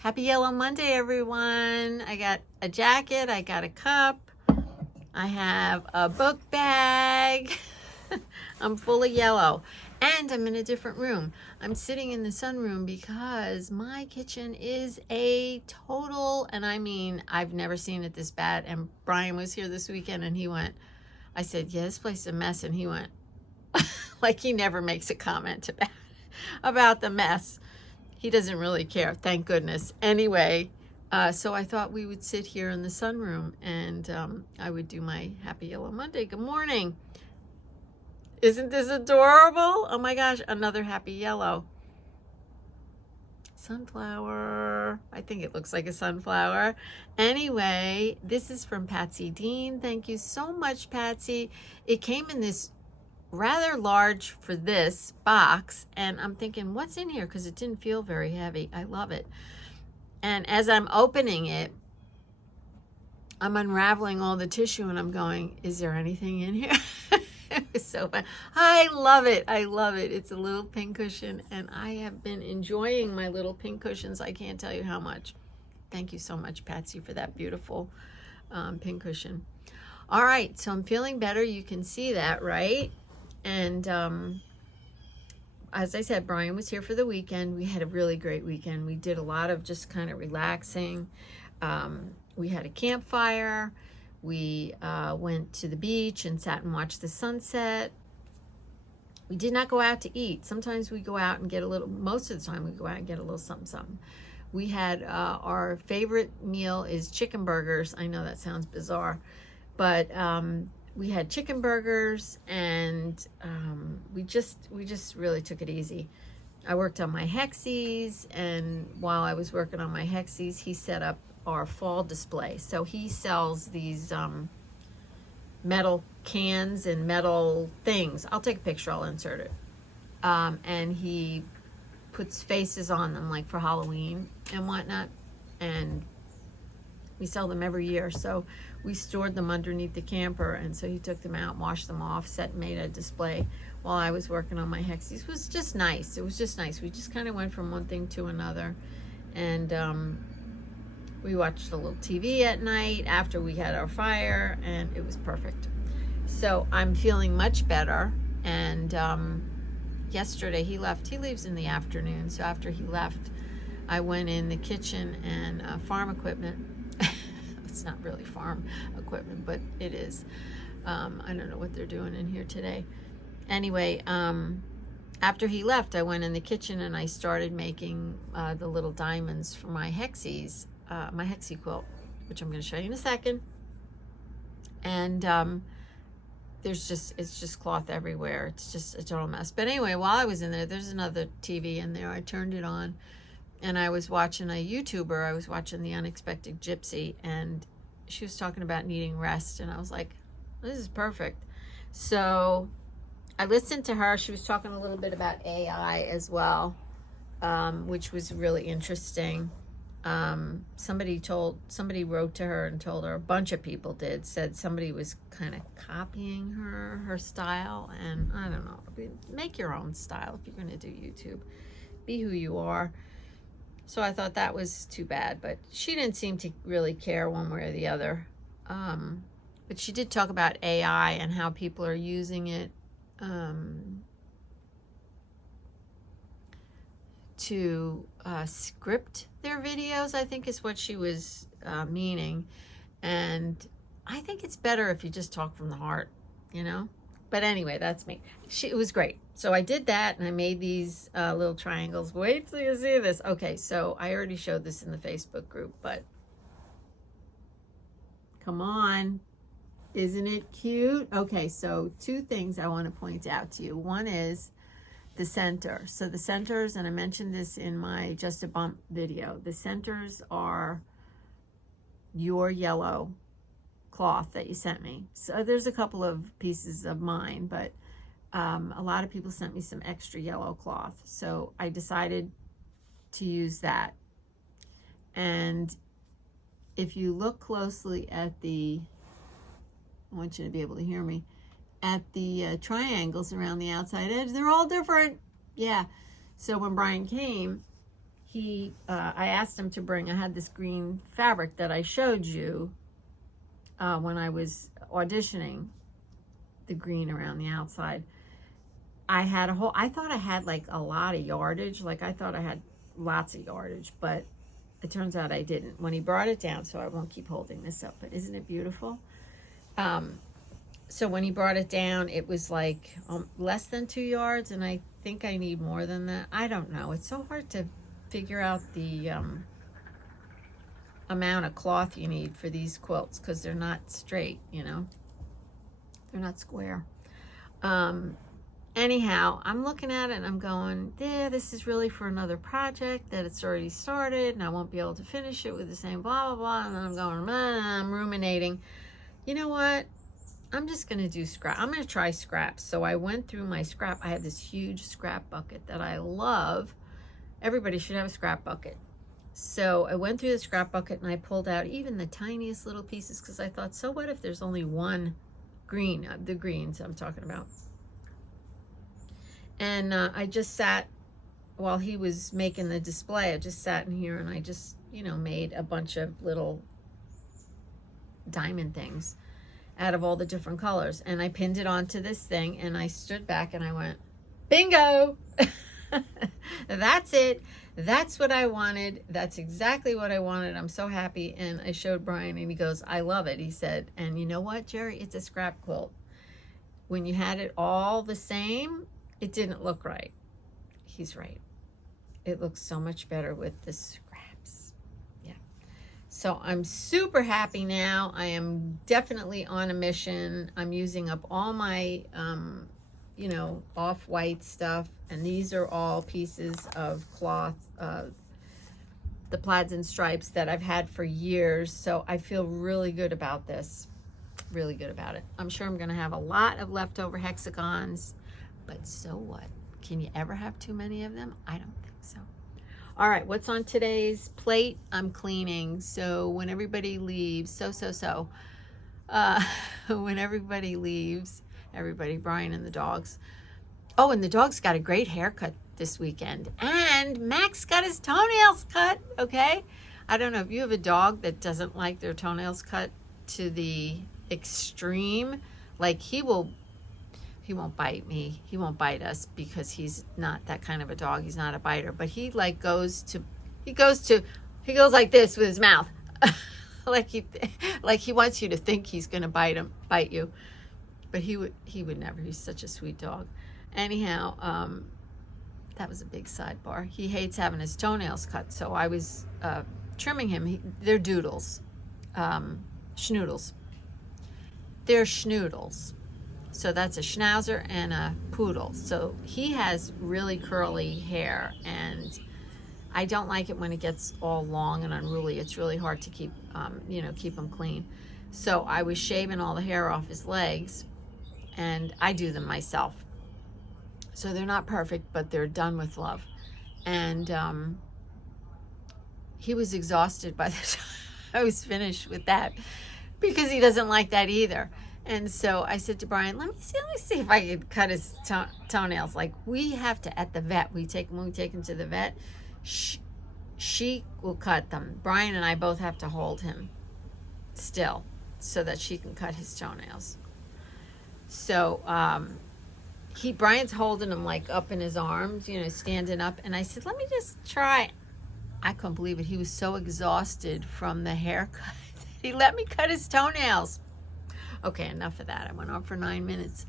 Happy Yellow Monday, everyone. I got a jacket, I got a cup, I have a book bag. I'm full of yellow. And I'm in a different room. I'm sitting in the sunroom because my kitchen is a total, and I mean, I've never seen it this bad. And Brian was here this weekend and he went, I said, yeah, this place is a mess. And he went, like he never makes a comment about the mess. He doesn't really care, thank goodness. Anyway, so I thought we would sit here in the sunroom and I would do my Happy Yellow Monday. Good morning. Isn't this adorable? Oh my gosh, another happy yellow. Sunflower. I think it looks like a sunflower. Anyway, this is from Patsy Dean. Thank you so much, Patsy. It came in this rather large for this box, and I'm thinking, what's in here? Because it didn't feel very heavy. I love it. And as I'm opening it, I'm unraveling all the tissue and I'm going, is there anything in here? It was so fun. I love it. I love it. It's a little pin cushion, and I have been enjoying my little pin cushions. I can't tell you how much. Thank you so much, Patsy, for that beautiful pin cushion. All right, so I'm feeling better. You can see that, right? And as I said, Brian was here for the weekend. We had a really great weekend. We did a lot of just kind of relaxing. We had a campfire. We went to the beach and sat and watched the sunset. We did not go out to eat. Sometimes we go out and get a little, most of the time we go out and get a little something, something. We had our favorite meal is chicken burgers. I know that sounds bizarre, but we had chicken burgers, and we just really took it easy. I worked on my hexies, and while I was working on my hexies, he set up our fall display. So he sells these metal cans and metal things. I'll take a picture, I'll insert it. And he puts faces on them, like for Halloween and whatnot. And we sell them every year. So we stored them underneath the camper, and so he took them out, washed them off, made a display while I was working on my hexies. It was just nice. It was just nice. We just kind of went from one thing to another. And we watched a little TV at night after we had our fire, and it was perfect. So I'm feeling much better. And yesterday he left. He leaves in the afternoon. So after he left, I went in the kitchen and farm equipment. It's not really farm equipment, but it is. I don't know what they're doing in here today. Anyway, after he left, I went in the kitchen and I started making the little diamonds for my hexies. My hexie quilt, which I'm going to show you in a second. And it's just cloth everywhere. It's just a total mess. But anyway, while I was in there, there's another TV in there. I turned it on, and I was watching a YouTuber. I was watching The Unexpected Gypsy, and she was talking about needing rest, and I was like, this is perfect. So I listened to her. She was talking a little bit about AI as well, which was really interesting. Somebody wrote to her and told her, a bunch of people said somebody was kind of copying her style, and I don't know, make your own style if you're going to do YouTube. Be who you are. So I thought that was too bad, but she didn't seem to really care one way or the other. But she did talk about AI and how people are using it to script their videos, I think is what she was meaning. And I think it's better if you just talk from the heart, you know? But anyway, that's me. It was great. So I did that, and I made these little triangles. Wait till you see this. Okay, so I already showed this in the Facebook group, but come on. Isn't it cute? Okay, so two things I want to point out to you. One is the center. So the centers, and I mentioned this in my Just a Bump video, the centers are your yellow cloth that you sent me. So there's a couple of pieces of mine, but a lot of people sent me some extra yellow cloth. So I decided to use that. And if you look closely at I want you to be able to hear me, at the triangles around the outside edge, they're all different. Yeah. So when Brian came, I asked him to bring, I had this green fabric that I showed you when I was auditioning, the green around the outside. I thought I had like a lot of yardage. Like I thought I had lots of yardage, but it turns out I didn't. When he brought it down, so I won't keep holding this up, but isn't it beautiful? So when he brought it down, it was like less than 2 yards, and I think I need more than that. I don't know. It's so hard to figure out the amount of cloth you need for these quilts because they're not straight, you know. They're not square. Anyhow, I'm looking at it and I'm going, yeah, this is really for another project that it's already started and I won't be able to finish it with the same blah, blah, blah. And then I'm going, I'm ruminating. You know what? I'm just going to do scrap. I'm going to try scraps. So I went through my scrap. I have this huge scrap bucket that I love. Everybody should have a scrap bucket. So I went through the scrap bucket and I pulled out even the tiniest little pieces because I thought, so what if there's only one green, the greens I'm talking about. And I just sat, while he was making the display, I just sat in here and I just, you know, made a bunch of little diamond things out of all the different colors. And I pinned it onto this thing and I stood back and I went, bingo! That's it. That's what I wanted. That's exactly what I wanted. I'm so happy. And I showed Brian and he goes, I love it. He said, and you know what, Jeri? It's a scrap quilt. When you had it all the same, it didn't look right. He's right. It looks so much better with the scraps. Yeah. So I'm super happy now. I am definitely on a mission. I'm using up all my, you know, off-white stuff. And these are all pieces of cloth, the plaids and stripes that I've had for years. So I feel really good about this. Really good about it. I'm sure I'm going to have a lot of leftover hexagons. But so what? Can you ever have too many of them? I don't think so. All right, what's on today's plate? I'm cleaning. So when everybody leaves, when everybody leaves, Brian and the dogs. Oh, and the dog's got a great haircut this weekend. And Max got his toenails cut, okay? I don't know if you have a dog that doesn't like their toenails cut to the extreme. Like he won't bite me. He won't bite us because he's not that kind of a dog. He's not a biter. But he like goes like this with his mouth. like he wants you to think he's gonna bite you. But he would never. He's such a sweet dog. Anyhow, that was a big sidebar. He hates having his toenails cut. So I was trimming him. They're doodles. Schnoodles. They're schnoodles. So that's a schnauzer and a poodle. So he has really curly hair and I don't like it when it gets all long and unruly. It's really hard to keep, keep him clean. So I was shaving all the hair off his legs and I do them myself. So they're not perfect, but they're done with love. And he was exhausted by the time I was finished with that because he doesn't like that either. And so I said to Brian, let me see if I could cut his toenails. Like we have to, at the vet, when we take him to the vet, she will cut them. Brian and I both have to hold him still so that she can cut his toenails. So Brian's holding him like up in his arms, standing up. And I said, let me just try. I couldn't believe it. He was so exhausted from the haircut that he let me cut his toenails. Okay, enough of that. I went on for 9 minutes.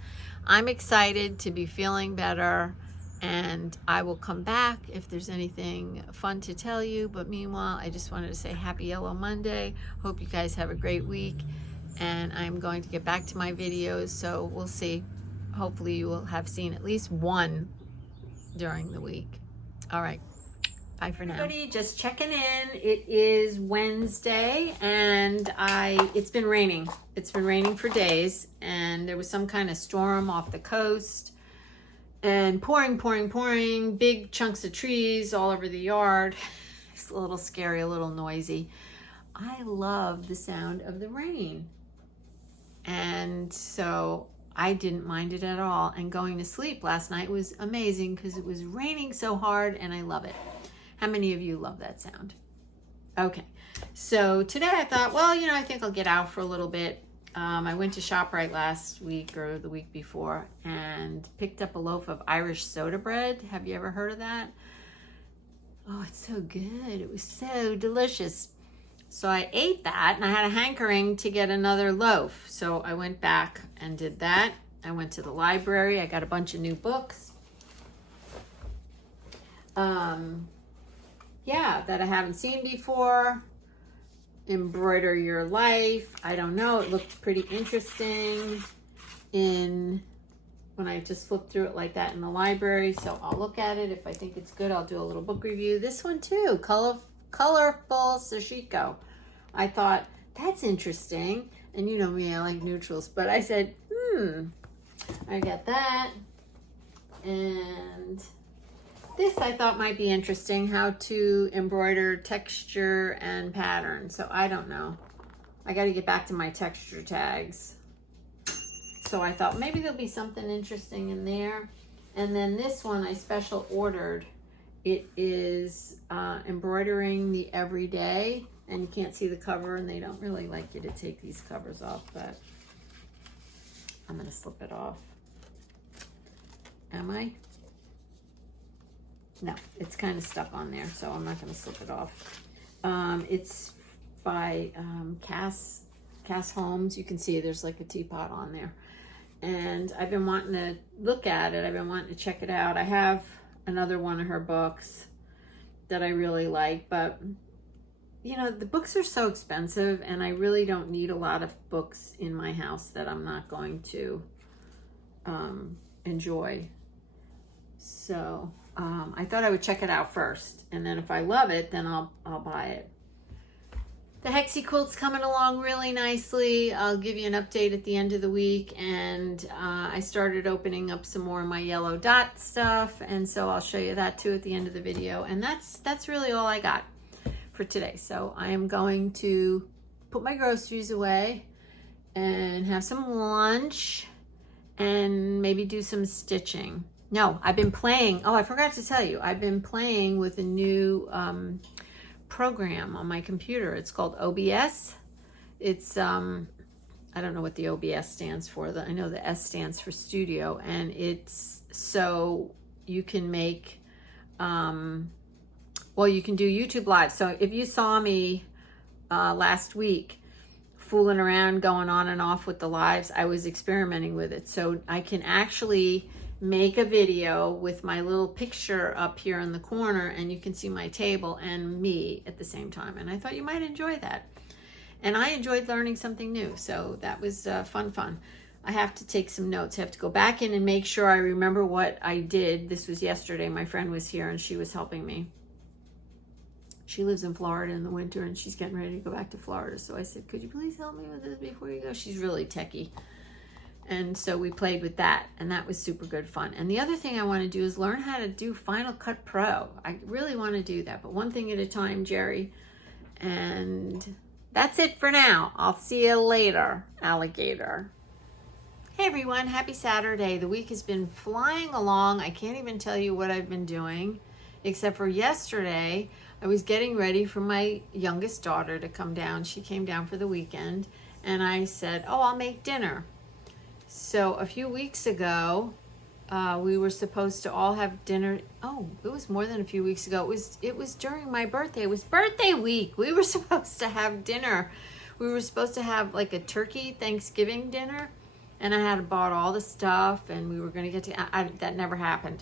I'm excited to be feeling better, and I will come back if there's anything fun to tell you. But meanwhile, I just wanted to say Happy Yellow Monday. Hope you guys have a great week, and I'm going to get back to my videos, so we'll see. Hopefully you will have seen at least one during the week. All right. Bye for now. Everybody, just checking in. It is Wednesday and it's been raining. It's been raining for days and there was some kind of storm off the coast and pouring, big chunks of trees all over the yard. It's a little scary, a little noisy. I love the sound of the rain. And so I didn't mind it at all. And going to sleep last night was amazing because it was raining so hard and I love it. How many of you love that sound? Okay, so today I thought, well, you know, I think I'll get out for a little bit. I went to ShopRite last week or the week before and picked up a loaf of Irish soda bread. Have you ever heard of that? Oh, it's so good. It was so delicious. So I ate that and I had a hankering to get another loaf. So I went back and did that. I went to the library. I got a bunch of new books. Yeah, that I haven't seen before. Embroider Your Life. I don't know. It looked pretty interesting when I just flipped through it like that in the library. So I'll look at it. If I think it's good, I'll do a little book review. This one too, Colorful Sashiko. I thought, that's interesting. And you know me, I like neutrals. But I said, I got that. And this I thought might be interesting, how to embroider texture and pattern. So I don't know. I got to get back to my texture tags. So I thought maybe there'll be something interesting in there. And then this one I special ordered. It is embroidering the everyday. And you can't see the cover, and they don't really like you to take these covers off, but I'm going to slip it off. Am I? No, it's kind of stuck on there, so I'm not going to slip it off. It's by Cass Holmes. You can see there's like a teapot on there. And I've been wanting to look at it. I've been wanting to check it out. I have another one of her books that I really like, but you know, the books are so expensive, and I really don't need a lot of books in my house that I'm not going to enjoy. So I thought I would check it out first, and then if I love it, then I'll buy it. The Hexi Quilt's coming along really nicely. I'll give you an update at the end of the week, and I started opening up some more of my yellow dot stuff, and so I'll show you that too at the end of the video. And that's really all I got for today. So I am going to put my groceries away and have some lunch and maybe do some stitching. No, I've been playing. Oh, I forgot to tell you. I've been playing with a new program on my computer. It's called OBS. It's I don't know what the OBS stands for. I know the S stands for studio, and it's so you can make well, you can do YouTube Live. So if you saw me last week fooling around, going on and off with the lives, I was experimenting with it. So I can actually make a video with my little picture up here in the corner, and you can see my table and me at the same time. And I thought you might enjoy that. And I enjoyed learning something new. So that was fun. I have to take some notes. I have to go back in and make sure I remember what I did. This was yesterday. My friend was here and she was helping me. She lives in Florida in the winter, and she's getting ready to go back to Florida. So I said, could you please help me with this before you go? She's really techie. And so we played with that, and that was super good fun. And the other thing I want to do is learn how to do Final Cut Pro. I really want to do that, but one thing at a time, Jeri. And that's it for now. I'll see you later, alligator. Hey everyone, happy Saturday. The week has been flying along. I can't even tell you what I've been doing, except for yesterday. I was getting ready for my youngest daughter to come down. She came down for the weekend, and I said, oh, I'll make dinner. So a few weeks ago, we were supposed to all have dinner. Oh, it was more than a few weeks ago. It was during my birthday. It was birthday week. We were supposed to have dinner. We were supposed to have like a turkey Thanksgiving dinner, and I had bought all the stuff, and we were going to get to, that never happened.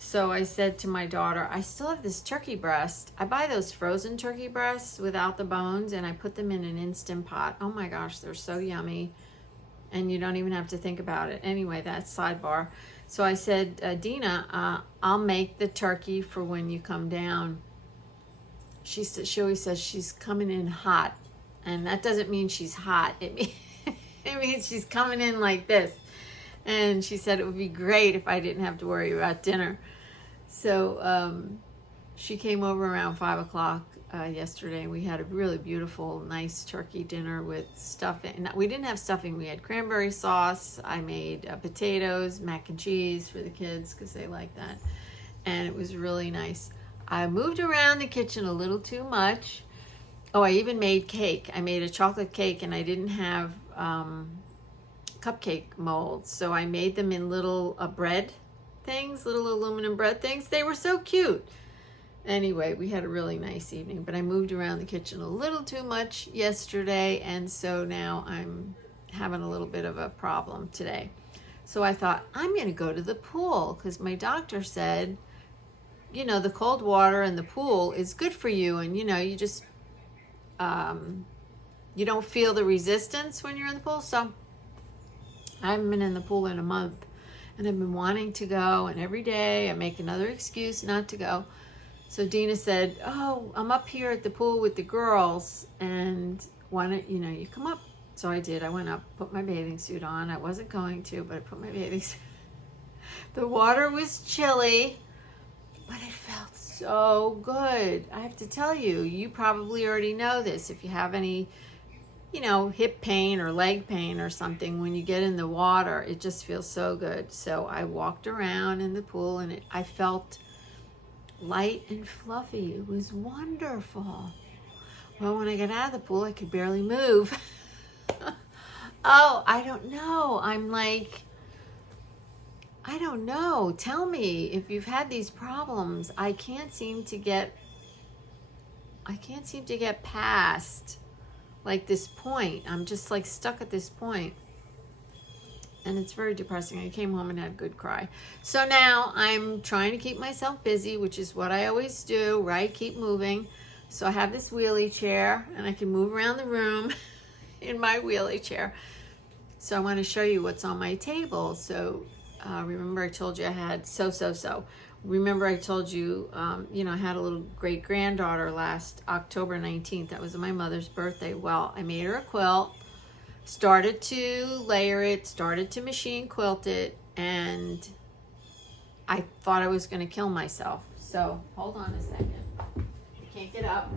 So I said to my daughter, I still have this turkey breast. I buy those frozen turkey breasts without the bones, and I put them in an Instant Pot. Oh my gosh, they're so yummy. And you don't even have to think about it. Anyway, that's sidebar. So I said, Dina, I'll make the turkey for when you come down. She always says she's coming in hot. And that doesn't mean she's hot. It means she's coming in like this. And she said it would be great if I didn't have to worry about dinner. So she came over around 5 o'clock yesterday. We had a really beautiful, nice turkey dinner with stuffing. We didn't have stuffing. We had cranberry sauce. I made potatoes, mac and cheese for the kids because they like that. And it was really nice. I moved around the kitchen a little too much. Oh, I even made cake. I made a chocolate cake, and I didn't have cupcake molds, so I made them in little bread things, little aluminum bread things. They were so cute. Anyway, we had a really nice evening, but I moved around the kitchen a little too much yesterday, and so now I'm having a little bit of a problem today. So I thought, I'm going to go to the pool, because my doctor said, you know, the cold water in the pool is good for you, and you know, you just you don't feel the resistance when you're in the pool. So I haven't been in the pool in a month, and I've been wanting to go, and every day I make another excuse not to go. So Dina said, oh, I'm up here at the pool with the girls, and why don't you come up? So I did. I went up, put my bathing suit on. I wasn't going to, but I put my bathing suit. The water was chilly, but it felt so good. I have to tell you, you probably already know this. If you have any, hip pain or leg pain or something, when you get in the water, it just feels so good. So I walked around in the pool, and I felt light and fluffy. It was wonderful. Well, when I got out of the pool, I could barely move. Oh, I don't know. I'm like, I don't know. Tell me if you've had these problems. I can't seem to get past like this point. I'm just like stuck at this point. And it's very depressing. I came home and had a good cry. So now I'm trying to keep myself busy, which is what I always do, right? Keep moving. So I have this wheelie chair, and I can move around the room in my wheelie chair. So I want to show you what's on my table. So remember I told you I had Remember I told you, I had a little great-granddaughter last October 19th. That was my mother's birthday. Well, I made her a quilt. Started to layer it, started to machine quilt it, and I thought I was going to kill myself. So hold on a second. I can't get up.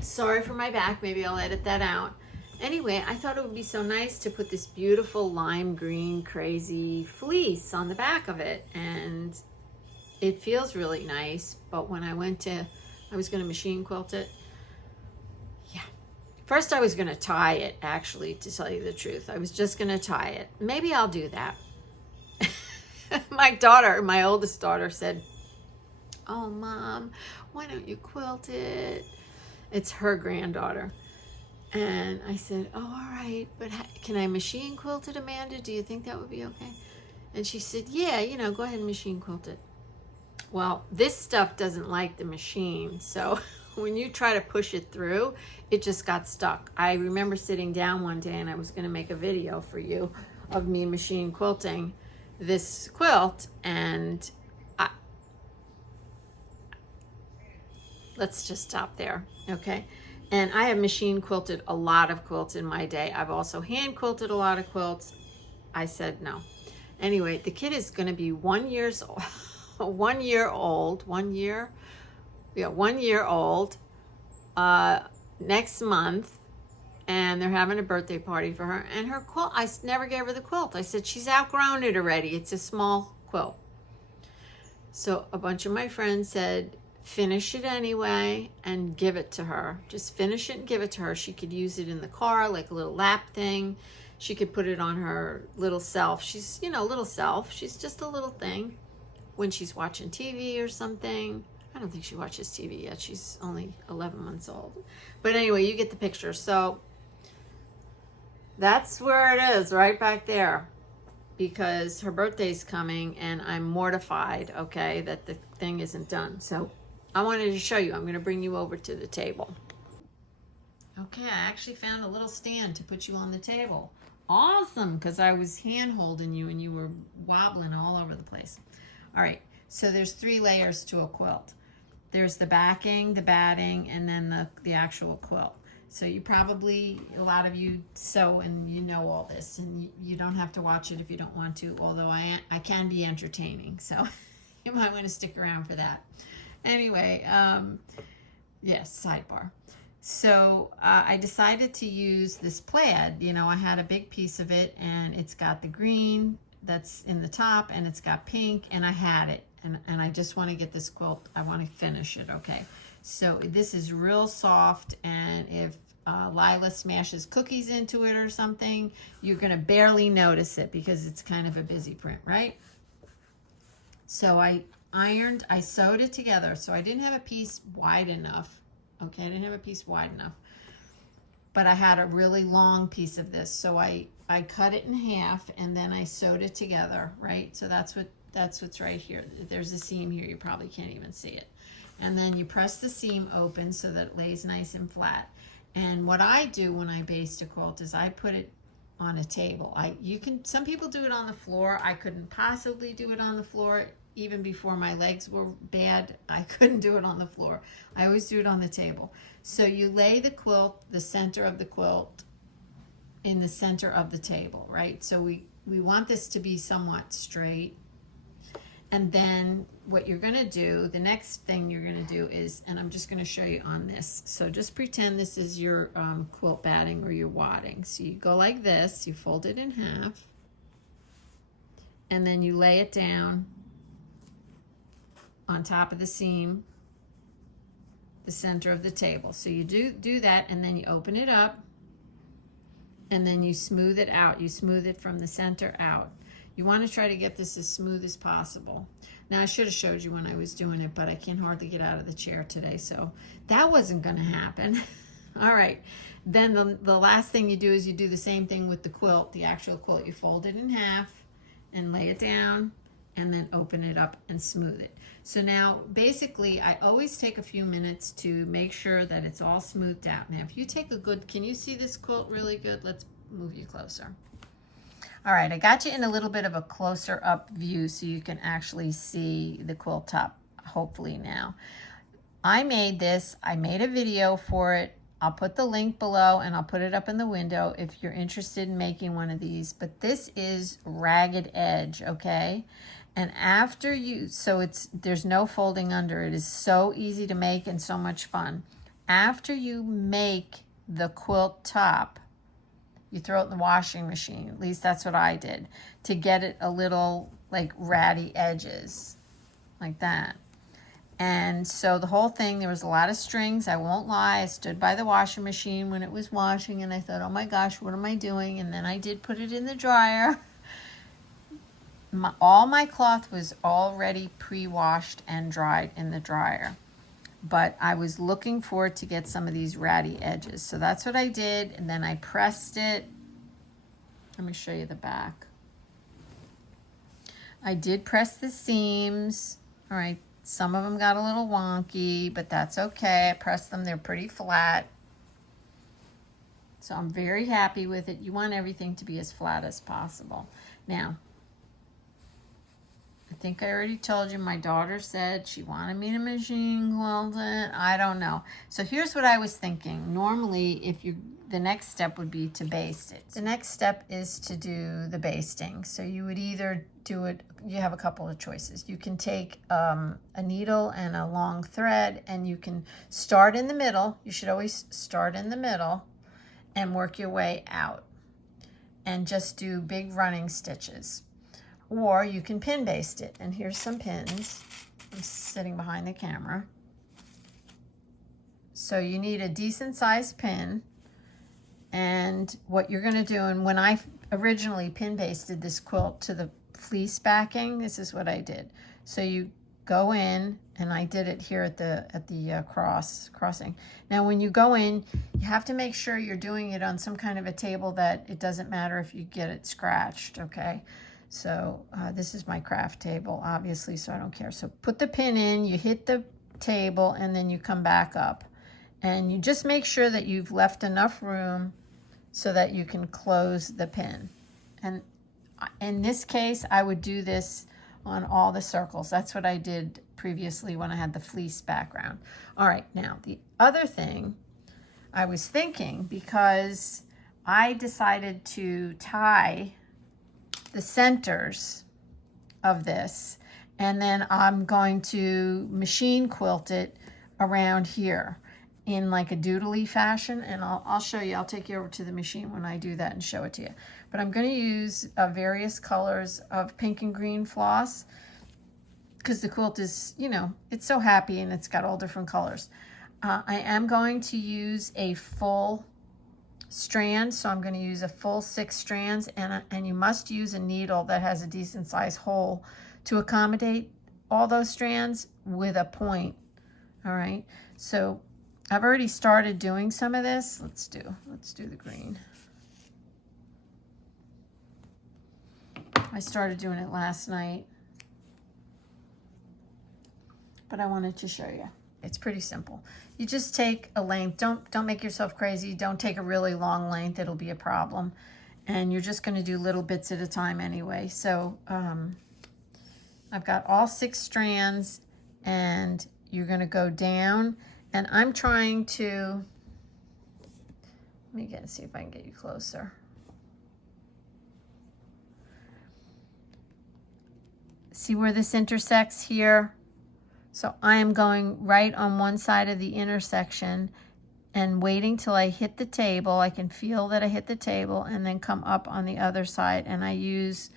Sorry for my back. Maybe I'll edit that out. Anyway, I thought it would be so nice to put this beautiful lime green crazy fleece on the back of it, and it feels really nice. But when I was going to machine quilt it. First, I was going to tie it, actually, to tell you the truth. I was just going to tie it. Maybe I'll do that. My oldest daughter said, oh, Mom, why don't you quilt it? It's her granddaughter. And I said, oh, all right, but can I machine quilt it, Amanda? Do you think that would be okay? And she said, yeah, go ahead and machine quilt it. Well, this stuff doesn't like the machine, so when you try to push it through, it just got stuck. I remember sitting down one day, and I was going to make a video for you of me machine quilting this quilt, and let's just stop there, okay? And I have machine quilted a lot of quilts in my day. I've also hand quilted a lot of quilts. I said no. Anyway, the kid is going to be 1 year old. 1 year old. 1 year. Yeah, 1 year old next month, and they're having a birthday party for her. And her quilt, I never gave her the quilt. I said she's outgrown it already. It's a small quilt. So a bunch of my friends said, finish it anyway and give it to her. Just finish it and give it to her. She could use it in the car like a little lap thing. She could put it on her little self. She's, little self. She's just a little thing when she's watching TV or something. I don't think she watches TV yet. She's only 11 months old. But anyway, you get the picture. So that's where it is, right back there. Because her birthday's coming, and I'm mortified, okay, that the thing isn't done. So I wanted to show you. I'm going to bring you over to the table. Okay, I actually found a little stand to put you on the table. Awesome, because I was hand-holding you, and you were wobbling all over the place. All right, so there's 3 layers to a quilt. There's the backing, the batting, and then the actual quilt. So you probably, a lot of you sew and you know all this, and you don't have to watch it if you don't want to, although I can be entertaining, so you might want to stick around for that. Anyway, yes, sidebar. So I decided to use this plaid. I had a big piece of it, and it's got the green that's in the top, and it's got pink, and I had it, and I just want to get this quilt, I want to finish it. Okay, so this is real soft, and if Lilah smashes cookies into it or something, you're going to barely notice it because it's kind of a busy print, right? So I sewed it together. So I didn't have a piece wide enough. Okay, I didn't have a piece wide enough, but I had a really long piece of this. So I cut it in half, and then I sewed it together, right? So that's what's right here. There's a seam here. You probably can't even see it. And then you press the seam open so that it lays nice and flat. And what I do when I baste a quilt is I put it on a table. Some people do it on the floor. I couldn't possibly do it on the floor. Even before my legs were bad, I couldn't do it on the floor. I always do it on the table. So you lay the quilt, the center of the quilt, in the center of the table, right? So we want this to be somewhat straight. And then what you're going to do, the next thing you're going to do is, and I'm just going to show you on this. So just pretend this is your quilt batting or your wadding. So you go like this, you fold it in half, and then you lay it down on top of the seam, the center of the table. So you do that, and then you open it up, and then you smooth it out. You smooth it from the center out. You want to try to get this as smooth as possible. Now, I should have showed you when I was doing it, but I can hardly get out of the chair today, so that wasn't going to happen. All right. Then the last thing you do is you do the same thing with the quilt, the actual quilt. You fold it in half and lay it down, and then open it up and smooth it. So now, basically, I always take a few minutes to make sure that it's all smoothed out. Now, if you take a good, can you see this quilt really good? Let's move you closer. All right, I got you in a little bit of a closer up view so you can actually see the quilt top, hopefully now. I made this, I made a video for it. I'll put the link below, and I'll put it up in the window if you're interested in making one of these. But this is ragged edge, okay? And after there's no folding under. It is so easy to make and so much fun. After you make the quilt top, you throw it in the washing machine. At least that's what I did, to get it a little like ratty edges, like that. And so the whole thing, there was a lot of strings. I won't lie. I stood by the washing machine when it was washing, and I thought, oh my gosh, what am I doing? And then I did put it in the dryer. All my cloth was already pre-washed and dried in the dryer. But I was looking for it to get some of these ratty edges. So that's what I did, and then I pressed it. Let me show you the back. I did press the seams. All right, some of them got a little wonky, but that's okay. I pressed them, they're pretty flat. So I'm very happy with it. You want everything to be as flat as possible. Now, I think I already told you, my daughter said she wanted me to machine quilt it. I don't know. So here's what I was thinking. Normally, the next step would be to baste it. The next step is to do the basting. So you would either do it, you have a couple of choices. You can take a needle and a long thread, and you can start in the middle. You should always start in the middle and work your way out and just do big running stitches. Or you can pin baste it. And here's some pins. I'm sitting behind the camera. So you need a decent sized pin. And what you're going to do, and when I originally pin basted this quilt to the fleece backing, this is what I did. So you go in, and I did it here at the crossing. Now when you go in, you have to make sure you're doing it on some kind of a table that it doesn't matter if you get it scratched, okay? So this is my craft table, obviously, so I don't care. So put the pin in, you hit the table, and then you come back up. And you just make sure that you've left enough room so that you can close the pin. And in this case, I would do this on all the circles. That's what I did previously when I had the fleece background. All right, now the other thing I was thinking, because I decided to tie the centers of this, and then I'm going to machine quilt it around here. in like a doodly fashion, and I'll show you. I'll take you over to the machine when I do that and show it to you. But I'm going to use various colors of pink and green floss because the quilt is, you know, it's so happy and it's got all different colors. I am going to use a full strand, so I'm going to use a full 6 strands, and you must use a needle that has a decent size hole to accommodate all those strands with a point. All right, so I've already started doing some of this. Let's do the green. I started doing it last night, but I wanted to show you. It's pretty simple. You just take a length. Don't make yourself crazy. Don't take a really long length. It'll be a problem. And you're just going to do little bits at a time anyway. So I've got all 6 strands, and you're going to go down. And I'm trying to, let me see if I can get you closer. See where this intersects here? So I am going right on one side of the intersection and waiting till I hit the table. I can feel that I hit the table, and then come up on the other side. And I use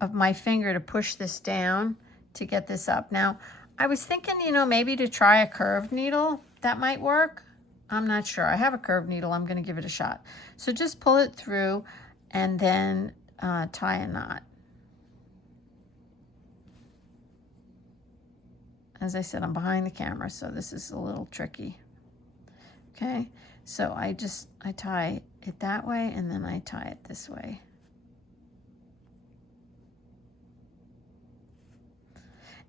of my finger to push this down to get this up. Now, I was thinking, you know, maybe to try a curved needle. That might work. I'm not sure. I have a curved needle. I'm going to give it a shot. So just pull it through and then tie a knot. As I said, I'm behind the camera, so this is a little tricky. Okay, so I tie it that way, and then I tie it this way.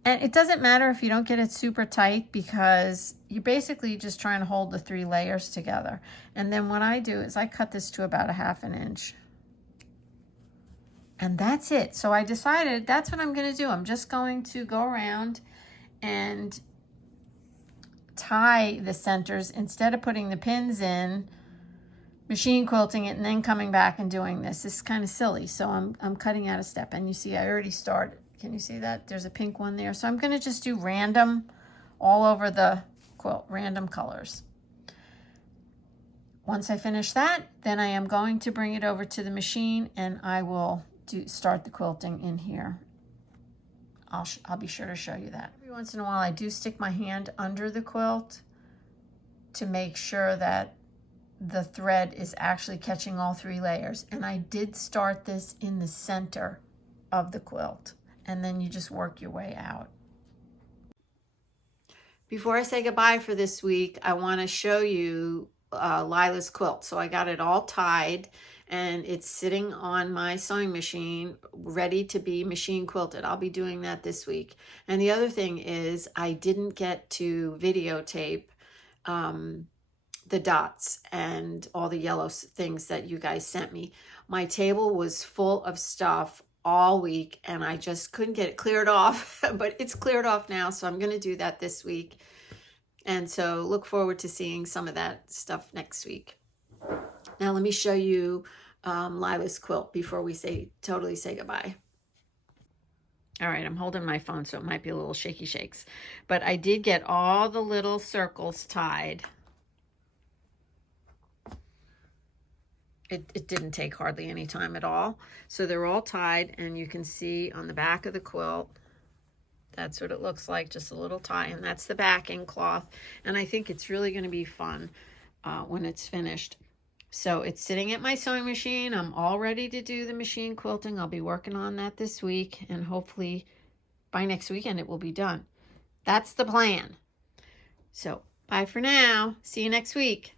And it doesn't matter if you don't get it super tight, because you're basically just trying to hold the 3 layers together. And then what I do is I cut this to about 1/2 inch. And that's it. So I decided that's what I'm going to do. I'm just going to go around and tie the centers instead of putting the pins in, machine quilting it, and then coming back and doing this. This is kind of silly, so I'm cutting out a step. And you see I already started. Can you see that? There's a pink one there. So I'm going to just do random all over the quilt, random colors. Once I finish that, then I am going to bring it over to the machine, and I will start the quilting in here. I'll be sure to show you that. Every once in a while, I do stick my hand under the quilt to make sure that the thread is actually catching all 3 layers. And I did start this in the center of the quilt, and then you just work your way out. Before I say goodbye for this week, I want to show you Lilahs Quilt. So I got it all tied, and it's sitting on my sewing machine ready to be machine quilted. I'll be doing that this week. And the other thing is I didn't get to videotape the dots and all the yellow things that you guys sent me. My table was full of stuff all week, and I just couldn't get it cleared off, but it's cleared off now, so I'm going to do that this week. And so look forward to seeing some of that stuff next week. Now let me show you Lilahs Quilt before we totally say goodbye. All right, I'm holding my phone, so it might be a little shaky shakes. But I did get all the little circles tied. It didn't take hardly any time at all. So they're all tied, and you can see on the back of the quilt, that's what it looks like, just a little tie, and that's the backing cloth. And I think it's really going to be fun when it's finished. So it's sitting at my sewing machine. I'm all ready to do the machine quilting. I'll be working on that this week, and hopefully by next weekend it will be done. That's the plan. So bye for now. See you next week.